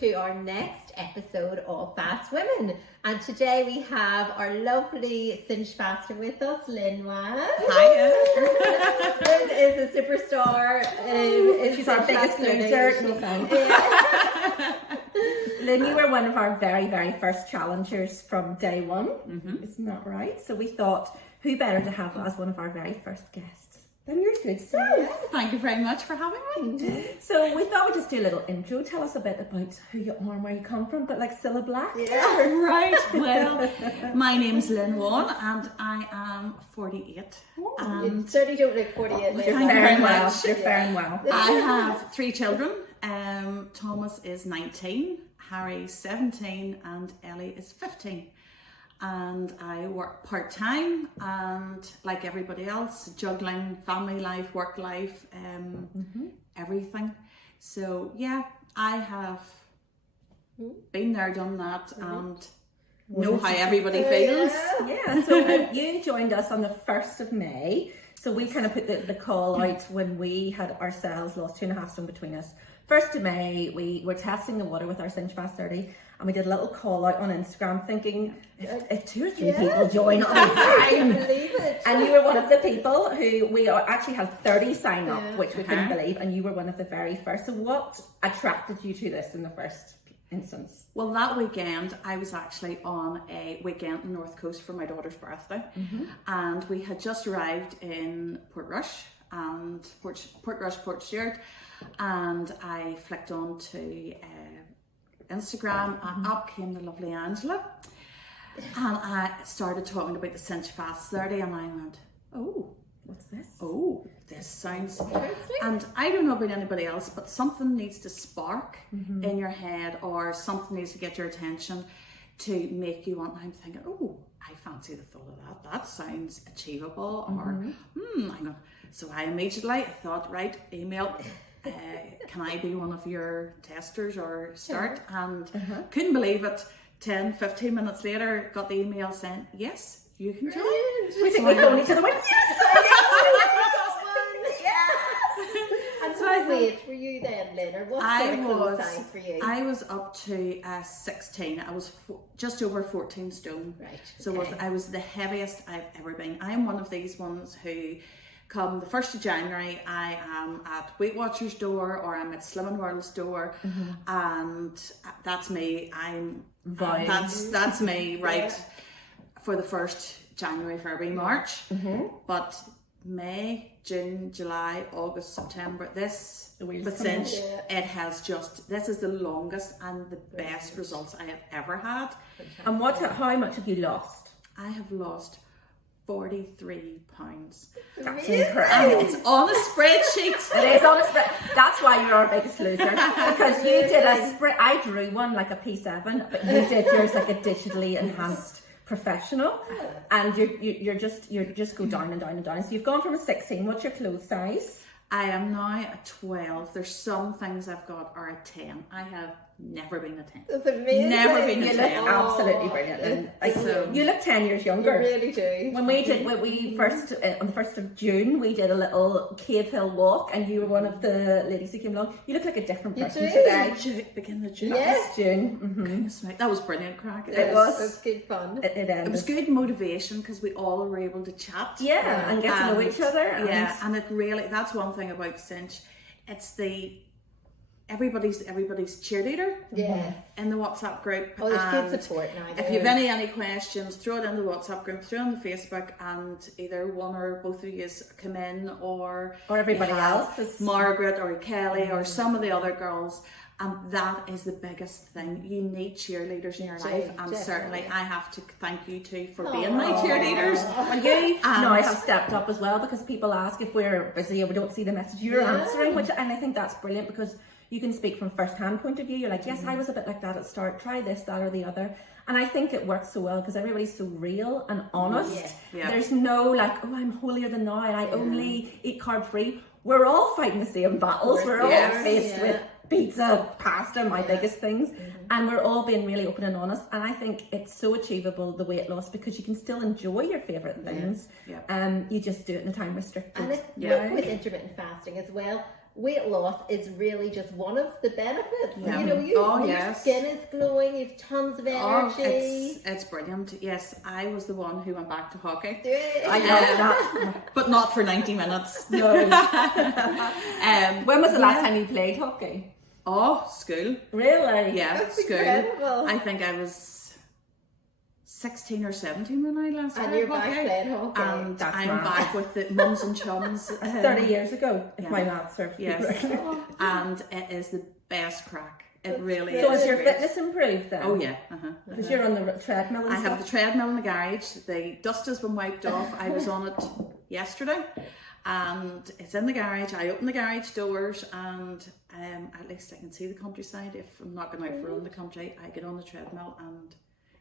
to our next episode of Fast Women. And today we have our lovely Cinch faster with us, Lynn Whan. Hiya. Lynn is a superstar. She's our biggest loser. No thanks. Lynn, you were one of our very, very first challengers from day one. Mm-hmm. Isn't that right? So we thought, who better to have as one of our very first guests than your good self? Thank you very much for having me. So we thought we'd just do a little intro. Tell us a bit about who you are and where you come from, but like Cilla Black. Yeah, right. Well, my name's Lynn Whan and I am 48. You certainly don't look 48. You're faring well. You're faring well. I have 3 children. Thomas is 19, Harry's 17 and Ellie is 15. And I work part-time and like everybody else, juggling family life, work life, everything. So yeah, I have been there, done that, and know how everybody feels. Yeah, so you joined us on the 1st of May. So we kind of put the call out when we had ourselves lost 2.5 stone between us. 1st of May, we were testing the water with our Cinch Fast 30 and we did a little call out on Instagram thinking if 2 or 3 people join, I'll be fine. Believe it. And you were one of the people who we actually had 30 sign up, which we couldn't believe, and you were one of the very first. So what attracted you to this in the first instance? Well, that weekend I was actually on a weekend in the North Coast for my daughter's birthday, and we had just arrived in Portrush and Port Stewart, and I flicked on to Instagram and up came the lovely Angela, and I started talking about the Cinch Fast 30 and I went, oh, What's this? Oh, this sounds interesting. And I don't know about anybody else, but something needs to spark in your head, or something needs to get your attention to make you want. I'm thinking, oh, I fancy the thought of that. That sounds achievable. Or so I immediately thought, right, email. Can I be one of your testers or start? And couldn't believe it. 10-15 minutes later, got the email saying, yes, you can join. We think we've gone each other. Yes! And so what weight were you then, Lynn? Or what sort of clothes size for you? I was up to 16. I was just over 14 stone. Right. So I was the heaviest I've ever been. I am one of these ones who, come the 1st of January, I am at Weight Watchers door or I'm at Slimming World's door, and that's me. That's me, right? For the 1st January, February, March, but May, June, July, August, September, this Cinch, it has just, this is the longest and the best results I have ever had. And how much have you lost? I have lost 43 pounds. That's incredible. And it's on a spreadsheet. It is on a spreadsheet. That's why you're our biggest loser. Because you did a spread. I drew one like a P7, but you did yours like a digitally enhanced professional, and you're just go down and down and down. So you've gone from a 16. What's your clothes size? I am now a 12. There's some things I've got are a 10. I have never been a 10. That's amazing. Never been a 10. You look absolutely brilliant. You look 10 years younger. You really do. When we first on the 1st of June, we did a little Cave Hill walk, and you were one of the ladies who came along. You look like a different person today. Beginning of June. Yes, June. Goodness me, that was brilliant, crack. It was. It was good fun. It was good motivation because we all were able to chat. Yeah, and get to know each other. And it really, that's one thing about Cinch. It's everybody's cheerleader in the WhatsApp group. Oh, there's good support now. If you have any questions, throw it in the WhatsApp group, throw it on the Facebook, and either one or both of you come in, or everybody else, Margaret or Kelly or some of the other girls. And that is the biggest thing. You need cheerleaders in your life, and certainly I have to thank you two for being my cheerleaders. And you now have stepped up as well, because people ask if we're busy or we don't see the message you're answering, and I think that's brilliant, because you can speak from first-hand point of view. You're like, yes, I was a bit like that at the start, try this, that or the other. And I think it works so well because everybody's so real and honest. There's no like, oh, I'm holier than thou and I only eat carb-free. We're all fighting the same battles. We're all faced with pizza, pasta, my biggest things, and we're all being really open and honest. And I think it's so achievable, the weight loss, because you can still enjoy your favourite things. You just do it in a time restricted. And with intermittent fasting as well, weight loss is really just one of the benefits. Yeah. You know, your skin is glowing, you've tons of energy. It's brilliant. Yes, I was the one who went back to hockey. I love that. But not for 90 minutes. No. When was the last time you played hockey? Oh, school. Really? Yeah, That's school. incredible. I think I was 16 or 17 when I last And played you're back hockey. playing hockey. And That's I'm mad. back with the mums and chums. 30 years ago, if yeah. my math serves me Yes. correctly. And it is the best crack. It really So is. has your great. fitness improved then? Oh yeah. Because you're on the treadmill and I have the stuff? treadmill in the garage. The dust has been wiped off. I was on it yesterday, and it's in the garage. I open the garage doors, and at least I can see the countryside. If I'm not going out for a run in the country, I get on the treadmill, and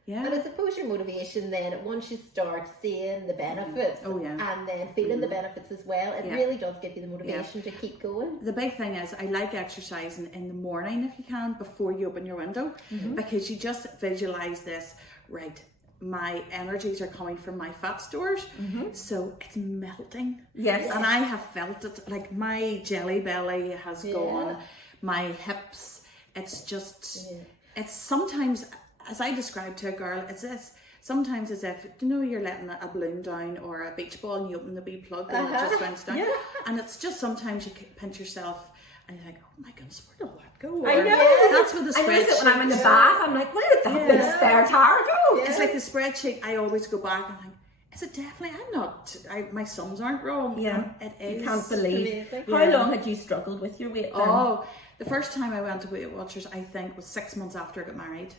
yeah. And I suppose your motivation then, once you start seeing the benefits and then feeling the benefits as well, it really does give you the motivation to keep going. The big thing is I like exercising in the morning if you can, before you open your window, because you just visualize this, right, my energies are coming from my fat stores, so it's melting. Yes. And I have felt it, like my jelly belly has gone, my hips, it's just, it's sometimes, as I described to a girl, it's this, sometimes as if, you know, you're letting a balloon down or a beach ball and you open the wee plug and it just runs down. And it's just sometimes you pinch yourself and you think, oh my goodness, where did that go? I know. That's what the I notice it spreadsheet. when I'm in the bath, I'm like, where did that big spare tire go? It's like the spreadsheet, I always go back and think, is it definitely, my sums aren't wrong. Yeah. It is. You can't believe. amazing. How long had you struggled with your weight then? Oh, the first time I went to Weight Watchers, I think, was 6 months after I got married.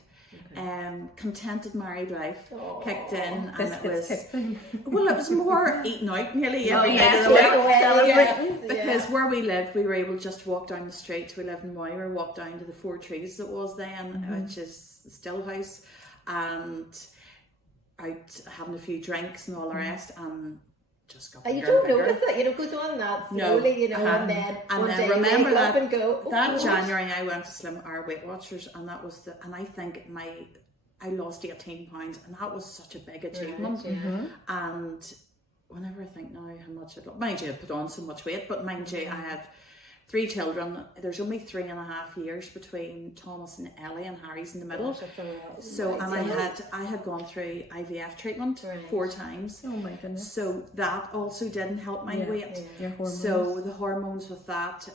Contented married life kicked in, and it was well, it was more eating out nearly every day of the week. Because where we lived, we were able to just walk down the street. We lived in Whan, walk down to the Four Trees that was then, which is the still house, and out having a few drinks and all the rest, and just got bigger You don't and bigger. notice it, it goes on that slowly, and then one day remember you wake up that and go, that January I went to Weight Watchers, and that was and I think I lost 18 pounds, and that was such a big achievement. And whenever I think now how much mind you, I put on so much weight, but mind you, I had 3 children. There's only 3.5 years between Thomas and Ellie, and Harry's in the middle. So, and I had gone through IVF treatment 4 times. Oh my goodness. So that also didn't help my weight. Your hormones. So the hormones with that,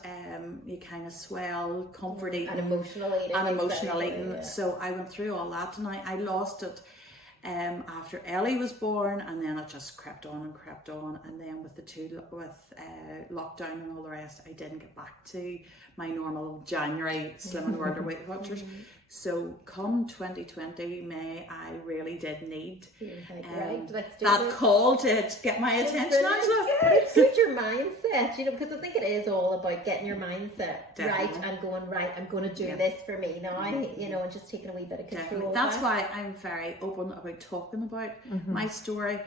you kind of swell, comfort eating, and emotional eating. So I went through all that, and I lost it after Ellie was born, and then it just crept on, and then with lockdown and all the rest, I didn't get back to my normal January Slim and World or Weight Watchers. So come 2020 May, I really did need that call to get my attention out of it. It's good your mindset, because I think it is all about getting your mindset right and going, right, I'm going to do this for me now, and just taking a wee bit of control. That's why I'm very open about talking about my story.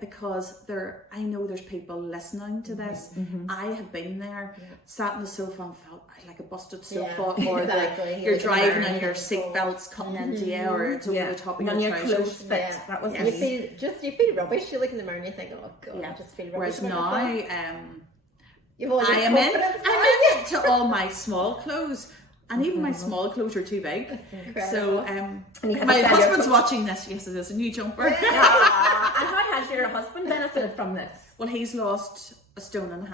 Because I know there's people listening to this. I have been there, sat on the sofa and felt like a busted sofa, or you're driving and your seatbelt's cutting into you, or it's over the top of your trousers. That was you feel rubbish. You look in the mirror and you think, oh god, I just feel rubbish. Whereas now, I am into all my small clothes. And even my small clothes are too big. So, my husband's watching this. Yes, it is a new jumper. And how has your husband benefited from this? Well, he's lost 1.5 stone.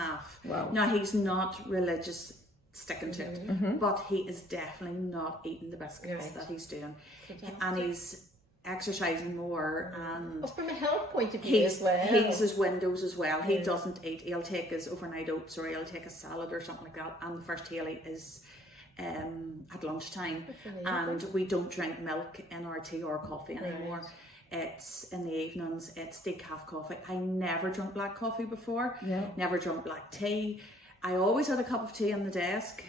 Wow. Now, he's not religious, sticking to it, but he is definitely not eating the biscuits that he's doing. And he's exercising more, and from a health point of view as well. He's his windows as well. He doesn't eat. He'll take his overnight oats, or he'll take a salad or something like that, and the first he'll eat is at lunchtime, and we don't drink milk in our tea or coffee anymore. It's in the evenings, it's decaf coffee. I never drank black coffee before, never drank black tea. I always had a cup of tea on the desk,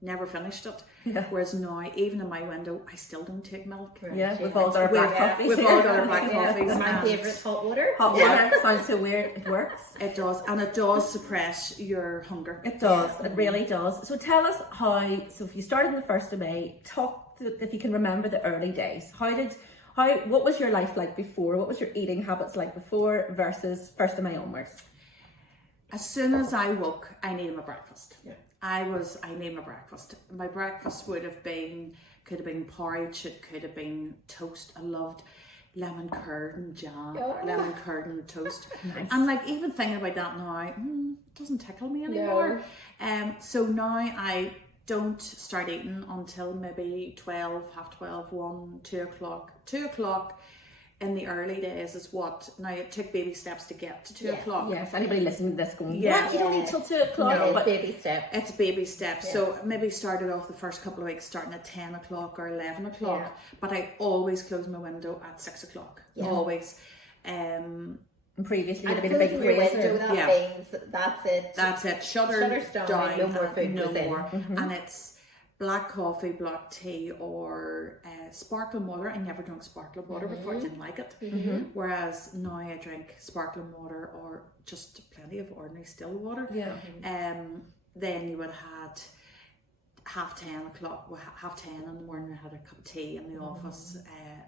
never finished it. Whereas now, even in my window, I still don't take milk. We've all got our black coffees. We've all got our black coffees. My favourite, hot water. Hot water sounds so weird. It works. It does, and it does suppress your hunger. It does. It really does. So tell us how. So if you started on the 1st of May, if you can remember the early days. What was your life like before? What was your eating habits like before versus 1st of May onwards? as soon as I woke, I needed my breakfast. Yeah. I needed my breakfast. My breakfast could have been porridge, it could have been toast. I loved lemon curd and jam, lemon curd and toast. Nice. And like, even thinking about that now, it doesn't tickle me anymore. So now I don't start eating until maybe 12, half 12, 1, 2 o'clock. 2 o'clock in the early days is what, now it took baby steps to get to 2 o'clock. Yes, anybody listening to this going, Yeah. what? You don't eat till 2 o'clock? No, But it's baby step. It's baby steps. So maybe started off the first couple of weeks starting at 10 o'clock or 11 o'clock. Yeah. But I always close my window at 6 o'clock. Yeah. Always. and previously And it'd been a big closing your grazer. window, that Yeah. means that's it. That's it. Shutters down, no more food no goes in. more. And it's black coffee, black tea, or sparkling water. I never drank sparkling water before. I didn't like it. Whereas now I drink sparkling water or just plenty of ordinary still water. Yeah. Then you would have had half 10 in the morning. I had a cup of tea in the office,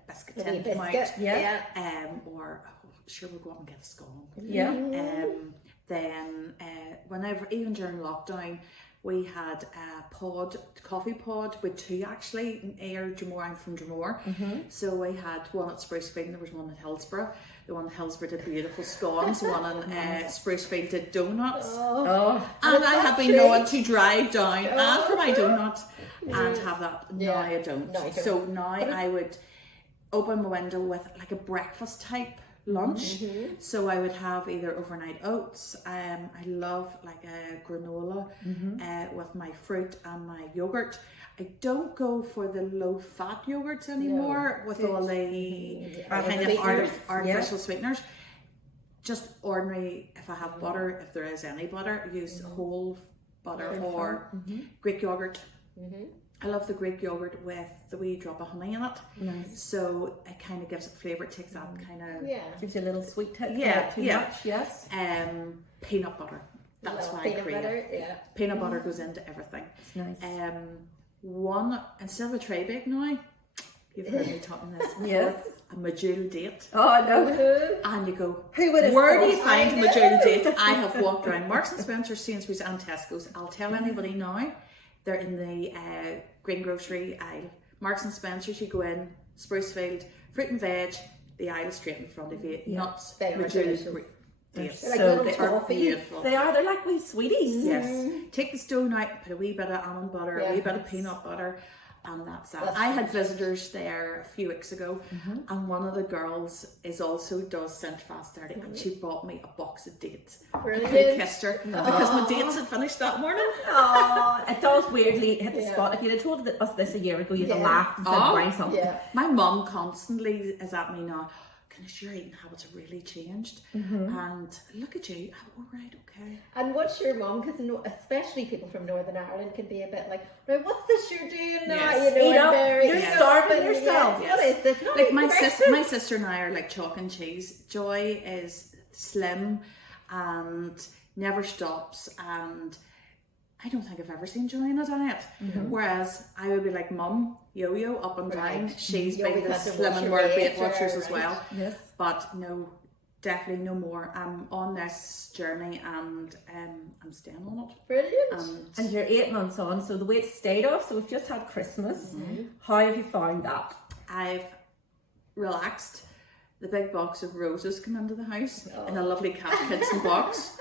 biscuit tin Maybe came out. biscuit. Yeah. Or sure, we'll go up and get a scone. Yeah. Then whenever, even during lockdown, we had a coffee pod with two actually, near Drumore. I'm from Drumore. So we had one at Sprucefield and there was one at Hillsborough. The one at Hillsborough did beautiful scones, the one in Sprucefield did donuts. Oh. And I have been known to drive down for my donut and have that. Yeah. Now I don't. No, you don't. So now I would open my window with like a breakfast type lunch. So I would have either overnight oats. I love like a granola with my fruit and my yogurt. I don't go for the low fat yogurts anymore with all the kind of artificial sweeteners. Just ordinary, if I have butter, if there is any butter, use whole butter or Greek yogurt. I love the Greek yogurt with the wee drop of honey in it. Nice. So it kind of gives it flavour, it takes that kind of... Gives you a little sweet touch. Yeah, Too yeah. much, yes. Peanut butter. That's why I peanut crave butter, it. Peanut butter goes into everything. It's nice. One, instead of a tray bake now, you've heard me talking this before, Yes. a module date. Oh, no. And you go, Who would have where do you thought? find a module date? I have walked around Marks and Spencer, Sainsbury's and Tesco's. I'll tell anybody now, they're in the green grocery aisle. Marks and Spencer's, you go in, Sprucefield, fruit and veg, the aisle straight in front of you. Nuts, They are delicious. module dates. They're like So little They are toffees. beautiful. They are, they're like wee sweeties. Yes. Take the stone out, put a wee bit of almond butter, a wee bit of Yes. peanut butter, and that's that. That's I had visitors there a few weeks ago, and one of the girls does Cinch Fast 30, and she brought me a box of dates. I could have Brilliant. kissed her because my dates had finished that morning. Oh, it does weirdly hit the spot. If you'd have told us this a year ago, you'd have laughed and said, why something? Yeah. My mum constantly is at me now, goodness, your eating habits have really changed. And look at you, all right, okay. And what's your mum? Because especially people from Northern Ireland can be a bit like, now what's this you're doing now? Yes. You know, Eat up. very You're Yes. starving yes, yourself. What is this? Not Like even my breakfast. sister and I are like chalk and cheese. Joy is slim and never stops, and I don't think I've ever seen Joy in a diet. Whereas I would be like, Mum, yo-yo up and down. Right. She's You big always the have to slim watch and your wear weight, Weight Watchers as right. well. Yes. But no, definitely no more. I'm on this journey and I'm staying on it. Brilliant. And you're 8 months on, so the weight stayed off. So we've just had Christmas. How have you found that? I've relaxed. The big box of roses come into the house in a lovely cat kitchen box.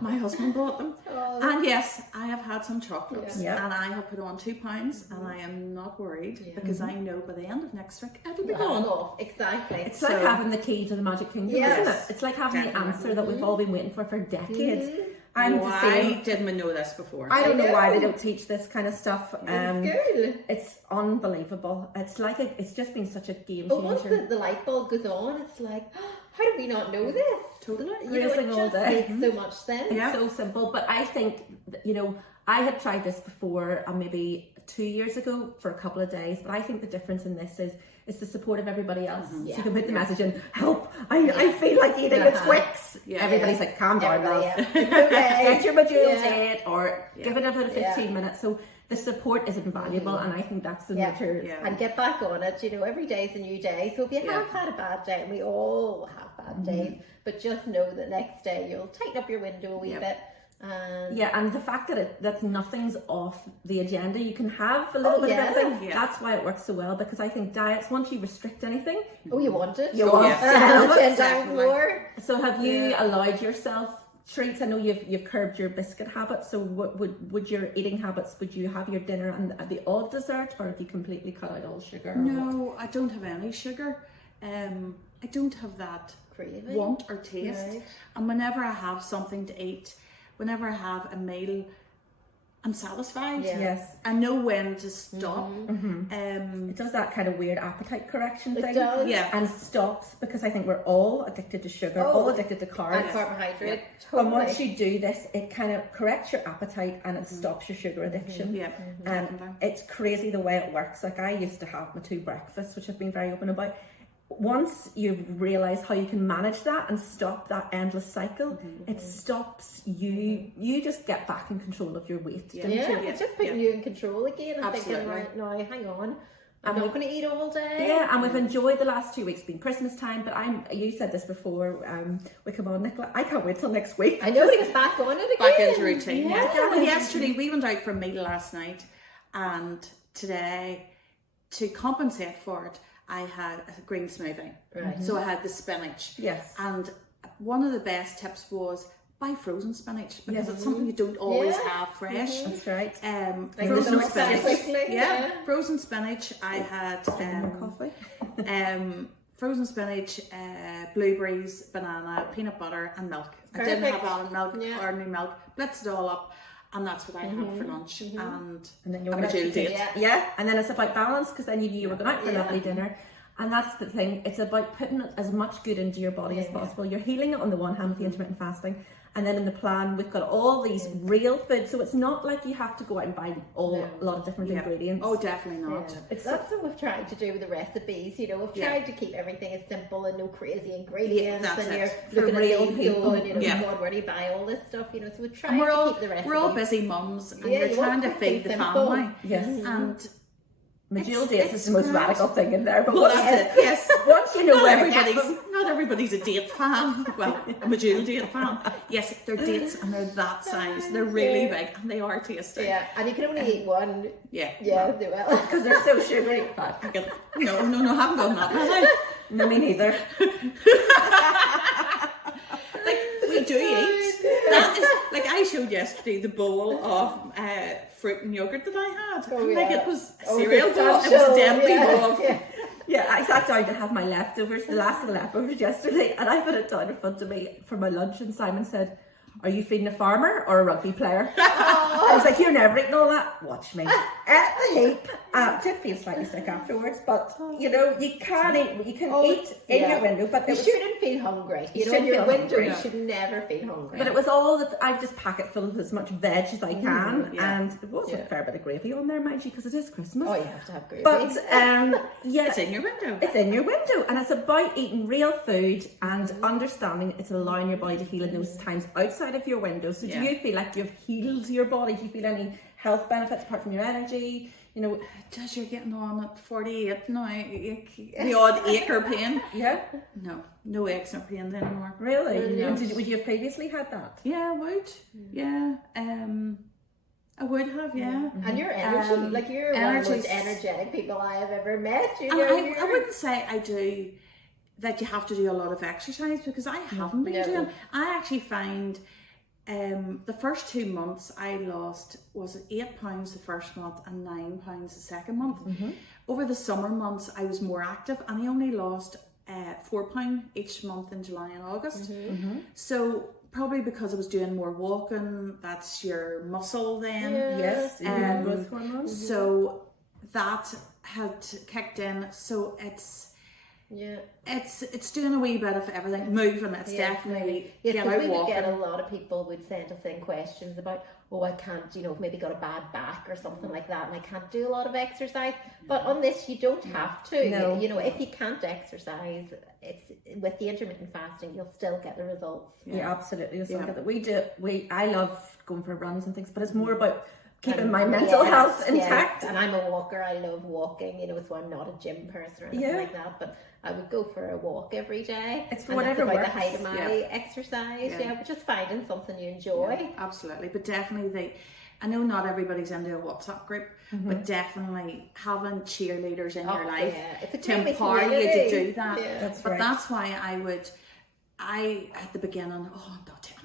My husband bought them. And yes, I have had some chocolates Yeah. and I have put on 2 pounds and I am not worried because I know by the end of next week it'll be Gone gone. off. Exactly. It's like having the key to the magic kingdom, Yes. isn't it? It's like having the Definitely. answer that we've all been waiting for decades. I'm the Why same. didn't we know this before? I don't know why they know. don't teach this kind of stuff. It's It's unbelievable. It's like it's just been such a game But once changer. the light bulb goes on, it's like, how did we not know this? Totally. You know, Raising it all just day. makes so much sense. Yeah. So simple, but I think that, I had tried this before and maybe 2 years ago for a couple of days, but I think the difference in this is the support of everybody else. So you can put the message in, help, I feel like eating a Twix. Everybody's like, calm down, love. Get your Medjool in, or give it about 15 minutes. So the support is invaluable, and I think that's the nature. And get back on it. You know, every day is a new day. So if you have had a bad day, and we all have bad days, but just know that next day you'll tighten up your window a wee bit. And the fact that that's nothing's off the agenda, you can have a little bit of everything. That's why it works so well, because I think diets, once you restrict anything, you want it. You want it. So have you allowed yourself treats? I know you've curbed your biscuit habits. So what would your eating habits? Would you have your dinner and the odd dessert, or have you completely cut out all sugar? No, I don't have any sugar. I don't have that craving, want or taste. And whenever I have something to eat, whenever I have a meal, I'm satisfied. Yes. I know when to stop. It does that kind of weird appetite correction thing. It does. And stops, because I think we're all addicted to sugar, all addicted to carbs. And carbohydrate. And once you do this, it kind of corrects your appetite and it stops your sugar addiction. And it's crazy the way it works. Like, I used to have my 2 breakfasts, which I've been very open about. Once you've realised how you can manage that and stop that endless cycle, it stops you just get back in control of your weight. It's just putting you in control again and thinking, right, now hang on, I'm not going to eat all day. And we've enjoyed the last 2 weeks being Christmas time, but you said this before we come on, Nicola, I can't wait till next week. I know, to get back on it again. Back into routine. Well, yesterday we went out for a meal last night, and today, to compensate for it, I had a green smoothie. So I had the spinach. Yes. And one of the best tips was buy frozen spinach, because it's something you don't always have fresh. That's right. Frozen spinach. Frozen spinach. I had coffee. Frozen spinach, blueberries, banana, peanut butter, and milk. I didn't have almond milk or new milk. Blitzed it all up. And that's what I had for lunch, and then you're a Medjool date. And then it's about balance, because then you were going out for a lovely dinner, and that's the thing. It's about putting as much good into your body as possible. You're healing it on the one hand with the intermittent fasting, and then in the plan we've got all these real foods. So it's not like you have to go out and buy a lot of different ingredients. Oh, definitely not. That's what we've tried to do with the recipes. You know, we've tried to keep everything as simple and no crazy ingredients. And you're looking at real people, and God, where do you buy all this stuff? You know, so we've tried to keep the recipes. We're all busy mums, and we're trying to feed the family. And Medjool dates is the most radical thing in there, but that's it. Once you know not everybody's a date fan. Well, a Medjool date fan. Yes, they're dates, and they're that size. They're really big, and they are tasty. And you can only eat one. They will, because they're so sugary. No, I haven't done that. No, me neither. We do eat. That is, like, I showed yesterday the bowl of fruit and yogurt that I had. Like, it was a cereal bowl. It was a Denby bowl of. I sat down to have my leftovers, the last of the leftovers yesterday, and I put it down in front of me for my lunch, and Simon said, "Are you feeding a farmer or a rugby player?" I was like, "You're never eating all that. Watch me." At the heap. Did feel slightly sick afterwards, but you know, you can eat. You can eat in your window, but you shouldn't feel hungry. You know, in your window, you should never feel hungry. But it was all that I just packet full of as much veg as I can, and it was a fair bit of gravy on there, mind you, because it is Christmas. Oh, you have to have gravy. But it's in your window. It's in your window, and it's about eating real food and understanding it's allowing your body to heal in those times outside of your window. So do you feel like you've healed your body? Do you feel any health benefits apart from your energy? You know, as you're getting on at 48 now, the odd ache or pain. No aches or pains anymore. Really? Would you have previously had that? Yeah, I would. I would have, And your energy, like, you're one of the most energetic people I have ever met. You know, I wouldn't say I do that you have to do a lot of exercise, because I haven't been doing. I actually find the first 2 months I lost, was it 8 pounds the first month and 9 pounds the second month. Over the summer months I was more active, and I only lost £4 each month in July and August. So probably because I was doing more walking, that's your muscle then. Yes, growth hormones. So that had kicked in. So it's doing a wee bit of everything, moving. It's definitely we get out would walking. get a lot of people would send us in questions about, oh, I can't, you know, I've maybe got a bad back or something like that and I can't do a lot of exercise. But on this, you don't have to. No. You know, if you can't exercise, it's with the intermittent fasting, you'll still get the results. Yeah, absolutely. It's something that I love going for runs and things, but it's more about keeping my mental health intact. And I'm a walker. I love walking, you know, so I'm not a gym person or anything like that, but I would go for a walk every day. It's for whatever that's works. the height of my exercise, but just finding something you enjoy. Yeah, absolutely. But definitely I know not everybody's into a WhatsApp group, but definitely having cheerleaders in your life to empower you to do that. Yeah. That's why I at the beginning, I'm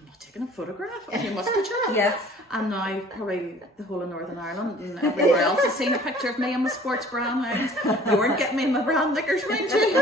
not taking a photograph of your musculature. Yes. And now probably the whole of Northern Ireland and everywhere else has seen a picture of me in my sports bra lines. You weren't getting me in my bra knickers, mind you.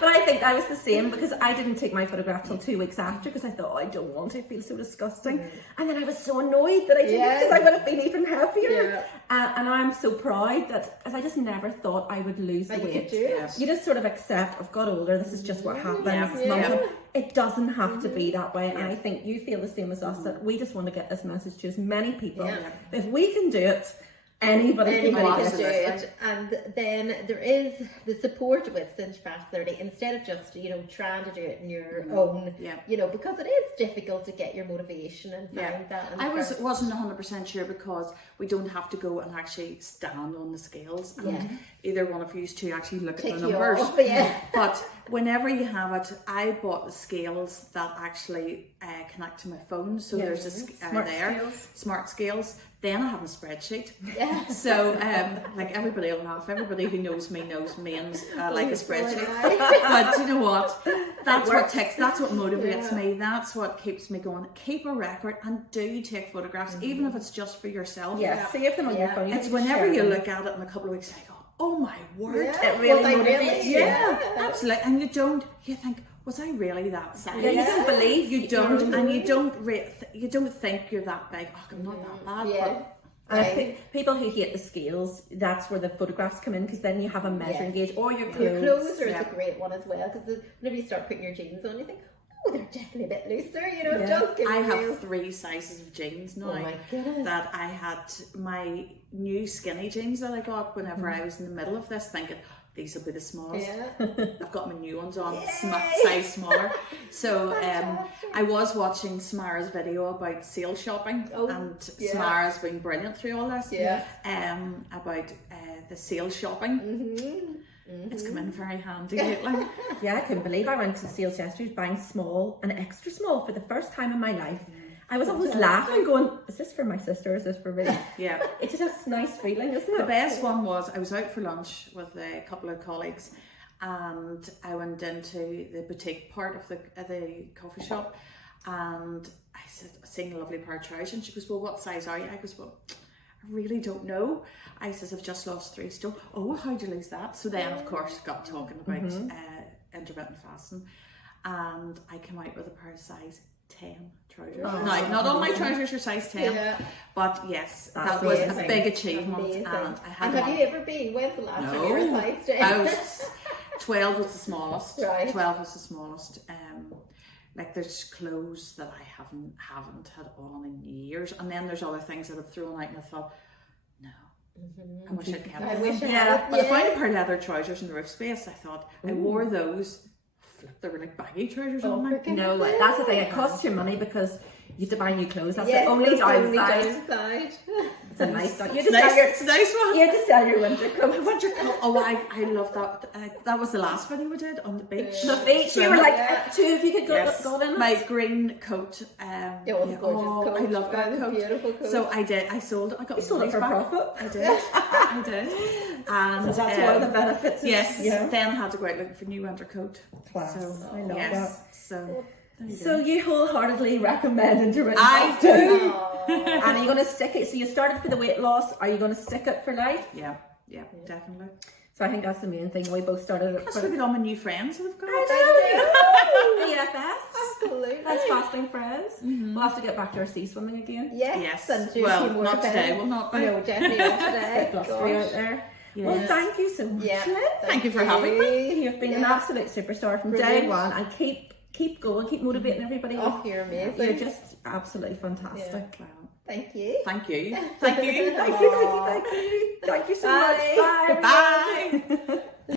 But I think I was the same, because I didn't take my photograph till 2 weeks after, because I thought, I don't want to, it feels so disgusting. And then I was so annoyed that I didn't, because I would have been even heavier. And I'm so proud that, because I just never thought I would lose the weight. You just sort of accept, I've got older, this is just what happens. It doesn't have to be that way. And I think you feel the same as us, that we just want to get this message to as many people. If we can do it, anybody can do it. And then there is the support with Cinch Fast 30, instead of just, you know, trying to do it on your own, you know, because it is difficult to get your motivation and find that. I wasn't 100% sure, because we don't have to go and actually stand on the scales and either one of you to actually look at the numbers. But whenever you have it, I bought the scales that actually connect to my phone. So there's a smart scales. Then I have a spreadsheet. So, like, everybody will laugh. Everybody who knows me and like a spreadsheet. But you know what? That's what motivates me. That's what keeps me going. Keep a record and do take photographs, even if it's just for yourself. Save them on your phone. It's whenever you look at it in a couple of weeks, you go, oh my word. It really motivates you. Absolutely. And you think, was I really that size? You don't believe you don't, and you don't think you're that big. Oh, I'm not that bad. And I think people who hate the scales, that's where the photographs come in, because then you have a measuring gauge, or your clothes. Your clothes are a great one as well, because whenever you start putting your jeans on, you think, oh, they're definitely a bit looser, you know. I have 3 sizes of jeans now. Oh my goodness. That I had my new skinny jeans that I got whenever I was in the middle of this, thinking, these will be the smallest. I've got my new ones on, size smaller. So I was watching Samara's video about sale shopping, and Samara's been brilliant through all this. About the sale shopping. It's come in very handy lately. I couldn't believe I went to sales yesterday buying small and extra small for the first time in my life. I was always laughing, going, is this for my sister, is this for me? It's just a nice feeling, isn't it? The best one was, I was out for lunch with a couple of colleagues, and I went into the boutique part of the coffee shop, and I said, I seen a lovely pair of trousers, and she goes, well, what size are you? I goes, well, I really don't know. I says, I've just lost 3 stone. Oh, how'd you lose that? So then, of course, got talking about intermittent fasting, and I came out with a pair of size 10 trousers. No, not all my trousers are size 10, but yes, that was a big achievement. And have you ever been? When's the last time you were a size 10? 12 was the smallest. 12 was the smallest. Like, there's clothes that I haven't had on in years, and then there's other things that I've thrown out and I thought, no. I wish I'd kept them. But I found a pair of leather trousers in the roof space. I thought, I wore those. They were like baggy trousers on me. No, that's the thing. It costs you money because you have to buy new clothes. That's the only downside. It's a nice one. It's a nice one. You have to sell your winter coat. Winter coat. Oh, I love that. That was the last video we did on the beach. The beach. You were like 2 if you could go in. My green coat. It was a gorgeous coat. I love that coat. Beautiful coat. So I did. I sold it. I got you sold it for profit. I did. And so that's one of the benefits. Yes. Then I had to go out looking for a new winter coat. Class. So I love that. So you wholeheartedly recommend intermittent fasting? I do. And are you going to stick it? So you started for the weight loss. Are you going to stick it for life? Yeah, definitely. So I think that's the main thing. We both started it. Plus, we've got all my new friends that have got it. BFFs. Absolutely. That's fasting friends. We'll have to get back to our sea swimming again. Yes. Well, not today. We'll not. No, definitely not today. Blustery out there. Yes. Well, thank you so much, Lynn. Thank you for having me. You've been an absolute superstar from day one, and keep going, keep motivating everybody. Oh, you're amazing. You're just absolutely fantastic. Wow. Thank you. Thank you. Thank you so much. Bye. Bye.